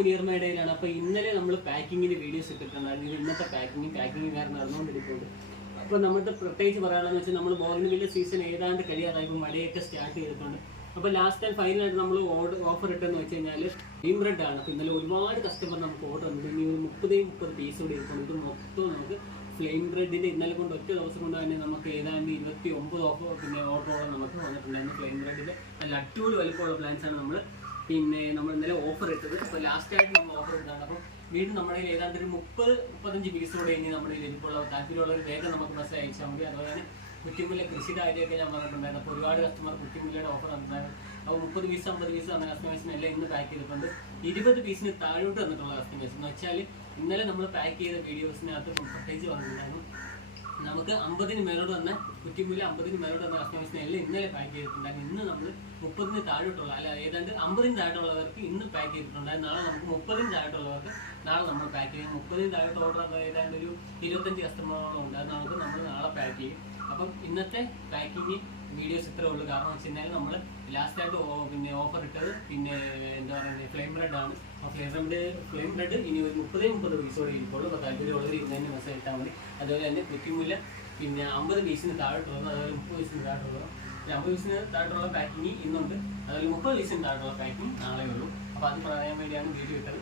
മുനിയർമേടയിലാണ്. അപ്പോൾ ഇന്നലെ നമ്മൾ പാക്കിങ്ങിൻ്റെ വീഡിയോസ് ഇട്ടിട്ടുണ്ടായിരുന്നു. ഇന്നത്തെ പാക്കിങ് കാരണം നടന്നുകൊണ്ടിരിക്കുന്നുണ്ട്. അപ്പോൾ നമുക്ക് പ്രത്യേകിച്ച് പറയാനുള്ളതെന്ന് വെച്ചാൽ നമ്മൾ ബോഗൺവില്ല സീസൺ ഏതാണ്ട് കഴിയാറായപ്പോൾ മഴയൊക്കെ സ്റ്റാർട്ട് ചെയ്തിട്ടുണ്ട്. അപ്പോൾ ലാസ്റ്റ് ആൻഡ് ഫൈനലായിട്ട് നമ്മൾ ഓഫർ ഇട്ടെന്ന് വെച്ച് കഴിഞ്ഞാൽ ഫ്ലെയിം ബ്രെഡ് ആണ്. അപ്പോൾ ഇന്നലെ ഒരുപാട് കസ്റ്റമർ നമുക്ക് ഓർഡർ വന്നിട്ടുണ്ട്. ഇനി 30 പീസ് കൂടി ഇരിക്കുന്നു. ഇത് മൊത്തം നമുക്ക് ഫ്ലെയിം ബ്രെഡിൻ്റെ ഇന്നലെ കൊണ്ട് ഒറ്റ ദിവസം കൊണ്ട് തന്നെ നമുക്ക് ഏതാണ്ട് 29 ഓർഡറോളം നമുക്ക് വന്നിട്ടുണ്ടായിരുന്നു. ഫ്ലെയിം ബ്രെഡിൻ്റെ നല്ല അടിപൊളി വലിപ്പമുള്ള പ്ലാൻസാണ് നമ്മൾ ഇന്നലെ ഓഫർ ഇട്ടത്. അപ്പോൾ ലാസ്റ്റായിട്ട് നമ്മൾ ഓഫർ ഇട്ടതാണ്. അപ്പോൾ വീണ്ടും നമ്മുടെ കയ്യിൽ ഏതാണ്ട് ഒരു 30-35 പീസോടെ ഇനി നമ്മുടെ കയ്യിൽ ലഭിക്കുള്ള താല്പര്യമുള്ളവർ വേഗം നമുക്ക് മെസ്സേജ് അയച്ചാൽ മതി. അതുപോലെ തന്നെ കുറ്റിമുല്ല കൃഷിയുടെ കാര്യമൊക്കെ ഞാൻ പറഞ്ഞിട്ടുണ്ടായിരുന്നു. അപ്പോൾ ഒരുപാട് കസ്റ്റമർ കുറ്റിമുല്ലയുടെ ഓഫർ വന്നിട്ടുണ്ടായിരുന്നു. അപ്പോൾ 30 പീസ് 50 പീസ് വന്ന കസ്റ്റമേഴ്സിനെല്ലാം ഇന്ന് പാക്ക് ചെയ്തിട്ടുണ്ട്. 20 പീസിന് താഴോട്ട് വന്നിട്ടുള്ള കസ്റ്റമേഴ്സ് എന്ന് വെച്ചാൽ ഇന്നലെ നമ്മൾ പാക്ക് ചെയ്ത വീഡിയോസിനകത്ത് പ്രത്യേകിച്ച് പറഞ്ഞിട്ടുണ്ടായിരുന്നു. നമുക്ക് 50-ന് മേലോട്ട് വന്ന കുറ്റിമുല്ല 50-ന് മേലോട്ട് വന്ന കസ്റ്റമേഴ്സിനെ എല്ലാം ഇന്നലെ പാക്ക് ചെയ്തിട്ടുണ്ടായിരുന്നു. ഇന്ന് നമ്മൾ 30-ന് താഴോട്ടുള്ള ഏതാണ്ട് 50-ന് താഴോട്ടുള്ളവർക്ക് ഇന്ന് പാക്ക് ചെയ്തിട്ടുണ്ടായിരുന്നു. നാളെ നമുക്ക് 30-ന് താഴോട്ടുള്ളവർക്ക് നാളെ നമ്മൾ പാക്ക് ചെയ്യും. 30-ന് താഴോട്ട് ഓർഡർ ഏതാണ്ട് ഒരു 25 കസ്റ്റമറുകളും ഉണ്ട്. അത് നമുക്ക് നമ്മൾ നാളെ പാക്ക് ചെയ്യും. അപ്പം ഇന്നത്തെ പാക്കിങ് വീഡിയോസ് ഇത്രേ ഉള്ളൂ. കാരണം വെച്ച് കഴിഞ്ഞാൽ നമ്മൾ ലാസ്റ്റായിട്ട് ഓഫർ ഇട്ടത് എന്താ പറയുന്നത് ഫ്ലെയിം ബ്രെഡ് ആണ്. ആ ഫ്ലെയിം ബ്രെഡ് ഇനി ഒരു 30 പീസോടെ ഇരിക്കുള്ളൂ. അപ്പോൾ താല്പര്യമുള്ളവർ ഇന്ന് തന്നെ മെസ്സേജ് ഇട്ടാൽ മതി. അതുപോലെ തന്നെ കുറ്റിമുല്ല 50 പീസിന് താഴോട്ടുള്ളത്, അതുപോലെ 30 പീസിന് താഴോട്ടുള്ളത്, 50 പീസിന് താഴോട്ടുള്ള പാക്കിങ് ഇന്നുണ്ട്. അതുപോലെ 30 പീസിന് താഴോട്ടുള്ള പാക്കിങ് നാളെ ഉള്ളൂ. അപ്പോൾ അത് പറയാൻ വേണ്ടിയാണ് വീഡിയോ ഇട്ടത്.